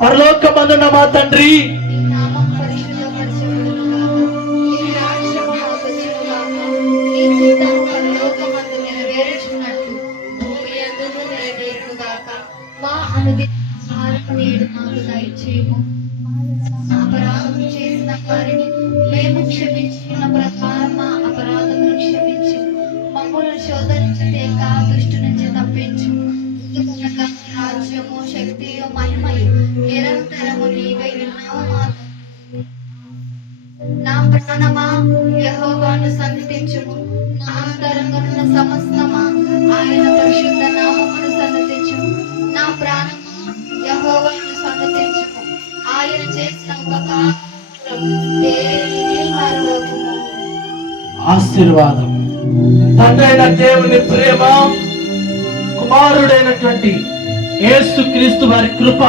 పరలోకమందున్న మా తండ్రి, అపరాధం చేసిన వారిని మేము క్షమించిన ప్రకారం మా అపరాధములు క్షమించు. మమ్మల్ని శోధరించక దుష్టు నుంచి తప్పించు. రాజ్యము, శక్తియు, మహిమయు నిరంతరము నీవై ఉన్నావు. నా ప్రాణమా యెహోవాను సన్నిధించుము. నా అంతరంగమున సమస్తమా ఆయన పరిశుద్ధ నామమును సన్నిధించుము. నా ప్రాణమా యెహోవాను సన్నిధించుము. ఆయన చేసిన ఉపకారం దేనిని మరువకుము. ఆశీర్వాదం. తండ్రైన దేవుని ప్రేమ, కుమారుడైనటువంటి యేసుక్రీస్తు వారి కృప